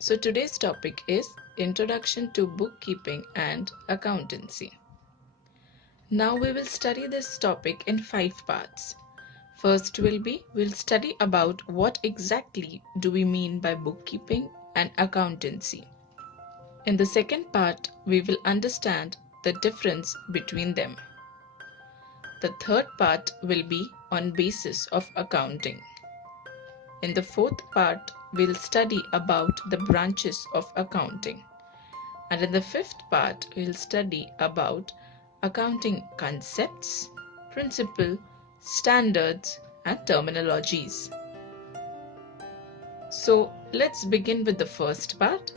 So today's topic is Introduction to Bookkeeping and Accountancy. Now we will study this topic in 5 parts. First we'll study about what exactly do we mean by bookkeeping and accountancy. In the second part, we will understand the difference between them. The third part will be on basis of accounting. In the fourth part, we'll study about the branches of accounting. And in the fifth part, we'll study about accounting concepts, principle, standards, and terminologies. So let's begin with the first part.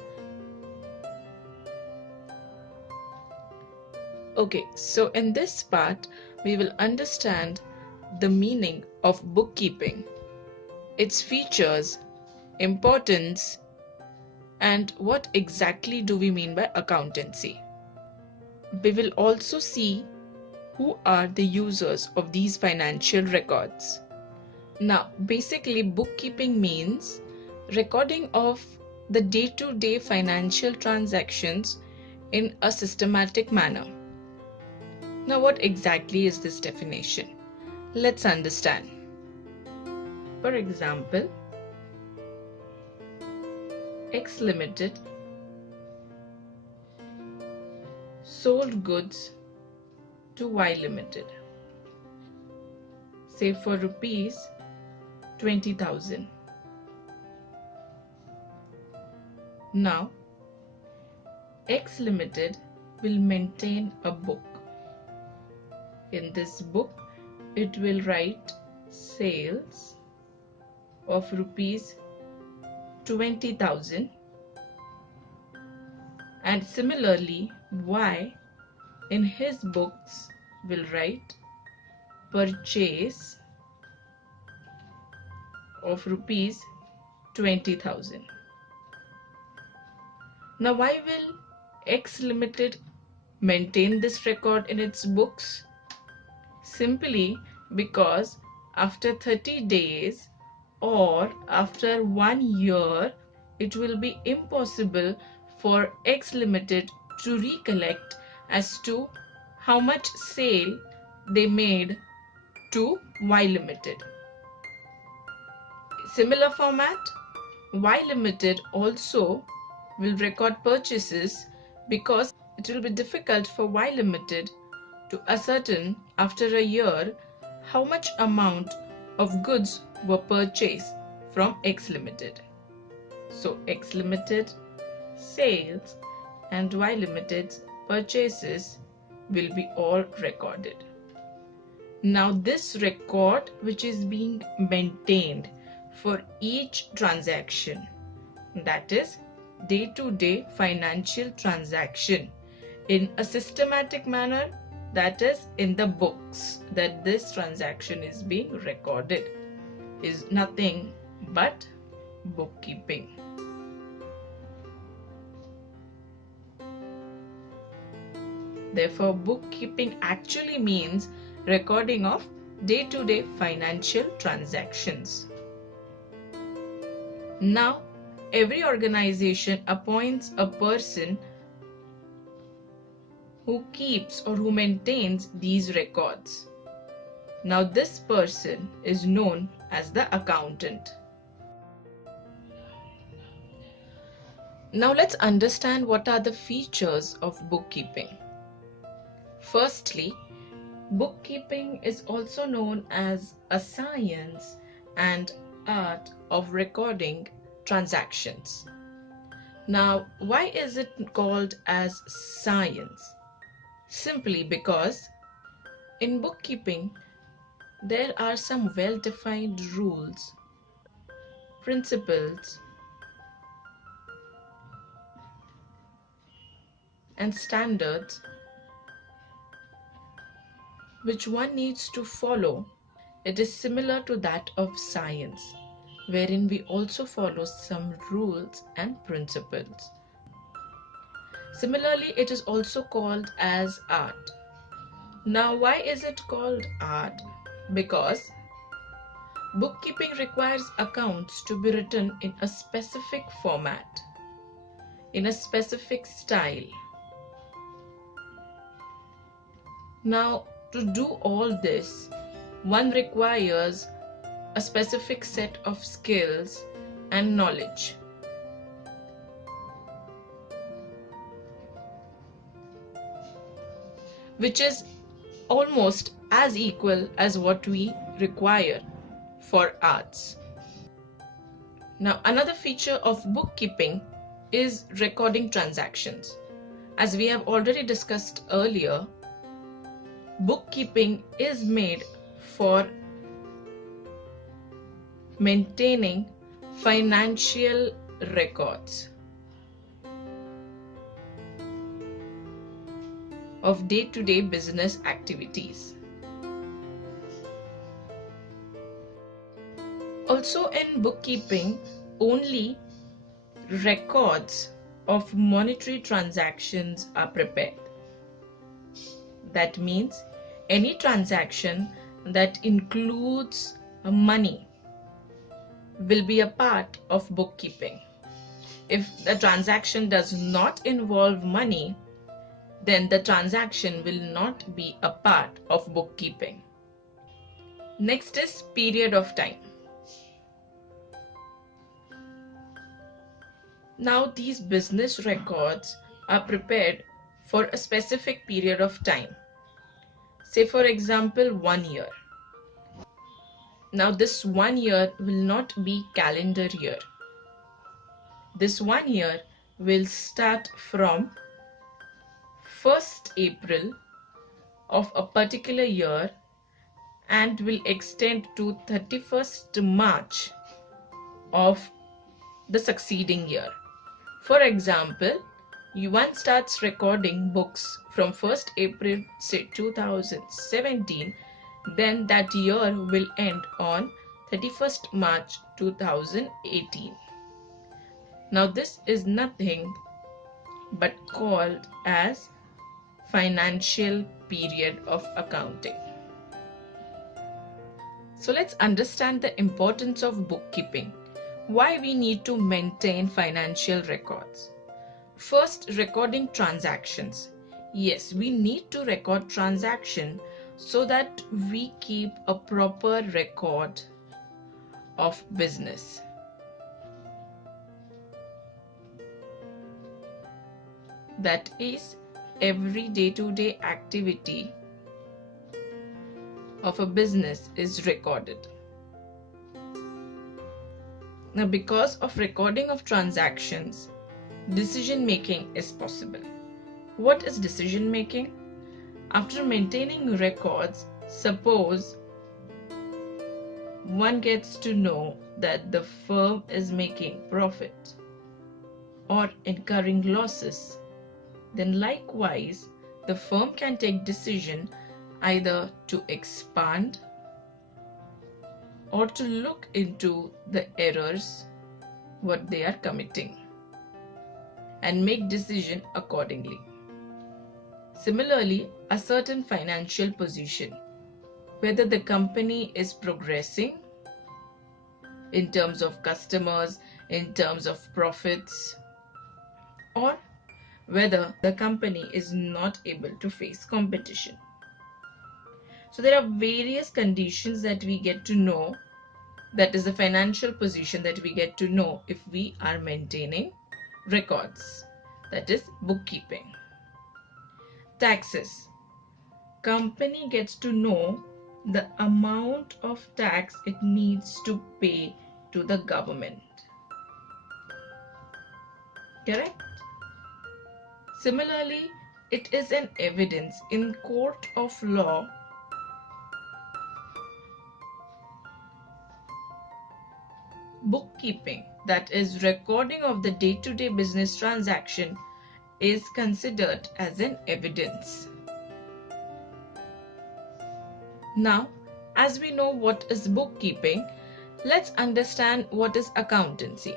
Okay, so in this part, we will understand the meaning of bookkeeping, its features, importance, and what exactly do we mean by accountancy. We will also see who are the users of these financial records. Now, basically, bookkeeping means recording of the day-to-day financial transactions in a systematic manner. Now, what exactly is this definition? Let's understand. For example, X Limited sold goods to Y Limited, say for rupees 20,000. Now, X Limited will maintain a book. In this book, it will write sales of rupees 20,000, and similarly Y in his books will write purchase of rupees 20,000. Now why will X Limited maintain this record in its books? Simply because after 30 days or after 1 year, it will be impossible for X Limited to recollect as to how much sale they made to Y Limited. Similar format, Y Limited also will record purchases because it will be difficult for Y Limited to ascertain after a year how much amount of goods were purchased from X Limited. So X Limited sales and Y Limited's purchases will be all recorded. Now this record which is being maintained for each transaction, that is day-to-day financial transaction in a systematic manner, that is in the books that this transaction is being recorded, is nothing but bookkeeping. Therefore, bookkeeping actually means recording of day-to-day financial transactions. Now, every organization appoints a person who keeps or who maintains these records. Now this person is known as the accountant. Now let's understand what are the features of bookkeeping. Firstly, bookkeeping is also known as a science and art of recording transactions. Now, why is it called as science? Simply because in bookkeeping, there are some well-defined rules, principles, and standards which one needs to follow. It is similar to that of science, wherein we also follow some rules and principles. Similarly, it is also called as art. Now, why is it called art? Because bookkeeping requires accounts to be written in a specific format. in a specific style. Now, to do all this, one requires a specific set of skills and knowledge. Which is almost as equal as what we require for arts. Now, another feature of bookkeeping is recording transactions. As we have already discussed earlier, bookkeeping is made for maintaining financial records of day-to-day business activities. Also, in bookkeeping, only records of monetary transactions are prepared. That means any transaction that includes money will be a part of bookkeeping. If the transaction does not involve money, then the transaction will not be a part of bookkeeping. Next is period of time. Now these business records are prepared for a specific period of time. Say for example 1 year. Now this 1 year will not be calendar year. This 1 year will start from 1st April of a particular year and will extend to 31st March of the succeeding year. For example, one starts recording books from 1st April say 2017, then that year will end on 31st March 2018. Now this is nothing but called as financial period of accounting. So let's understand the importance of bookkeeping. Why we need to maintain financial records. First, recording transactions. Yes, we need to record transaction so that we keep a proper record of business. That is, every day-to-day activity of a business is recorded. Now, because of recording of transactions, decision making is possible. What is decision making? After maintaining records, suppose one gets to know that the firm is making profit or incurring losses, then likewise the firm can take decision either to expand or to look into the errors what they are committing and make decision accordingly. Similarly, a certain financial position, whether the company is progressing in terms of customers, in terms of profits, or whether the company is not able to face competition. So there are various conditions that we get to know, that is the financial position that we get to know if we are maintaining records, that is bookkeeping. Taxes. Company gets to know the amount of tax it needs to pay to the government. Correct? Similarly, it is an evidence in court of law bookkeeping, that is recording of the day-to-day business transaction, is considered as an evidence. Now, as we know what is bookkeeping, let's understand what is accountancy.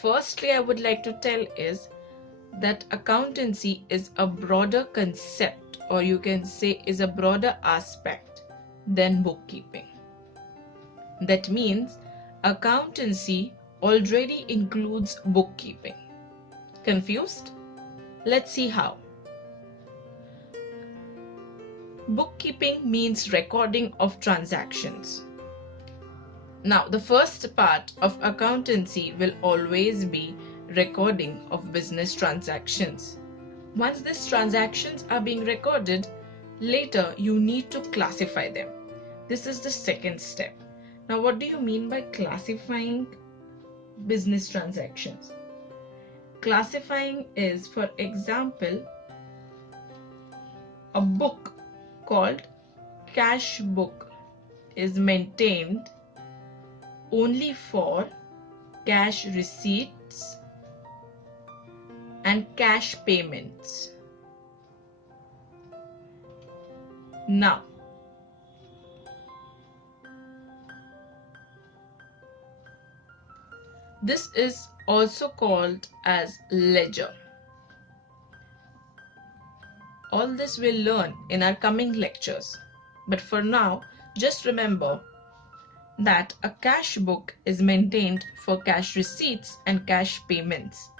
Firstly, I would like to tell is that accountancy is a broader concept, or you can say is a broader aspect than bookkeeping. That means accountancy already includes bookkeeping. Confused? Let's see how. Bookkeeping means recording of transactions. Now, the first part of accountancy will always be recording of business transactions. Once these transactions are being recorded, later you need to classify them. This is the second step. Now, what do you mean by classifying business transactions? Classifying is, for example, a book called cash book is maintained only for cash receipts and cash payments. Now, this is also called as ledger. All this we'll learn in our coming lectures. But for now, just remember that a cash book is maintained for cash receipts and cash payments.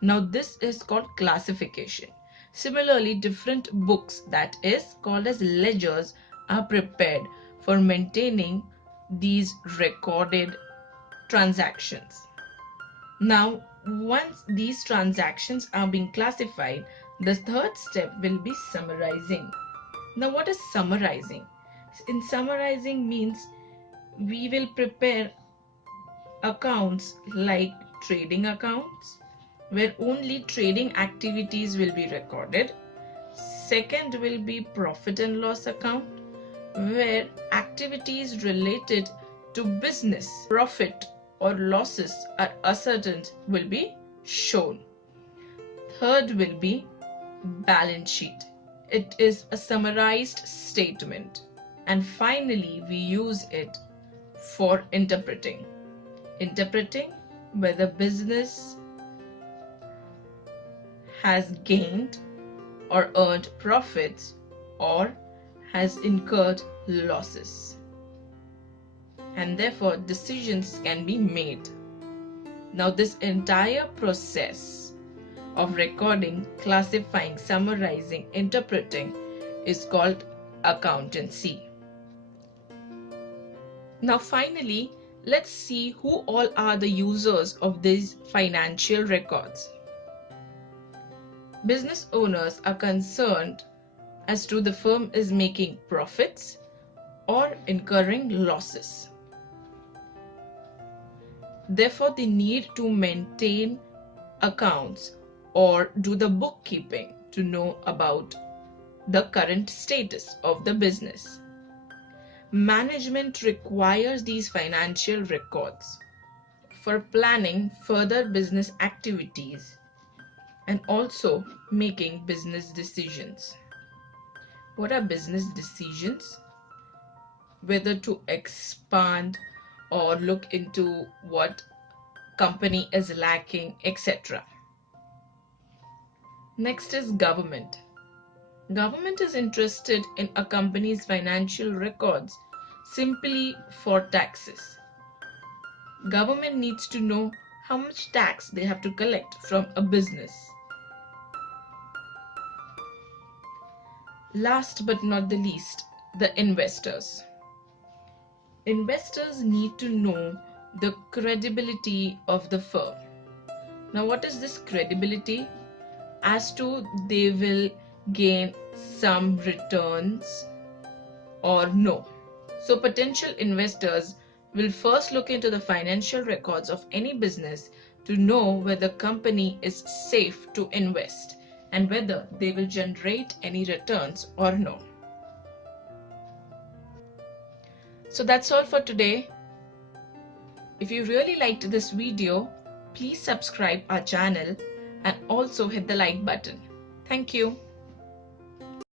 Now this is called classification. Similarly, different books, that is called as ledgers, are prepared for maintaining these recorded transactions. Now, once these transactions are being classified, the third step will be summarizing. Now, what is summarizing? In summarizing means we will prepare accounts like trading accounts, where only trading activities will be recorded. Second will be profit and loss account, where activities related to business, profit or losses are ascertained will be shown. Third will be balance sheet. It is a summarized statement. And finally, we use it for interpreting. Interpreting whether business has gained or earned profits or has incurred losses. And therefore, decisions can be made. Now, this entire process of recording, classifying, summarizing, interpreting is called accountancy. Now, finally, let's see who all are the users of these financial records. Business owners are concerned as to the firm is making profits or incurring losses. Therefore, they need to maintain accounts or do the bookkeeping to know about the current status of the business. Management requires these financial records for planning further business activities and also making business decisions. What are business decisions? Whether to expand or look into what company is lacking, etc. Next is government. Government is interested in a company's financial records simply for taxes. Government needs to know how much tax they have to collect from a business. Last but not the least, the investors. Investors need to know the credibility of the firm. Now, what is this credibility? As to they will gain some returns or no. So potential investors will first look into the financial records of any business to know whether the company is safe to invest and whether they will generate any returns or no. So that's all for today. If you really liked this video, please subscribe our channel and also hit the like button. Thank you.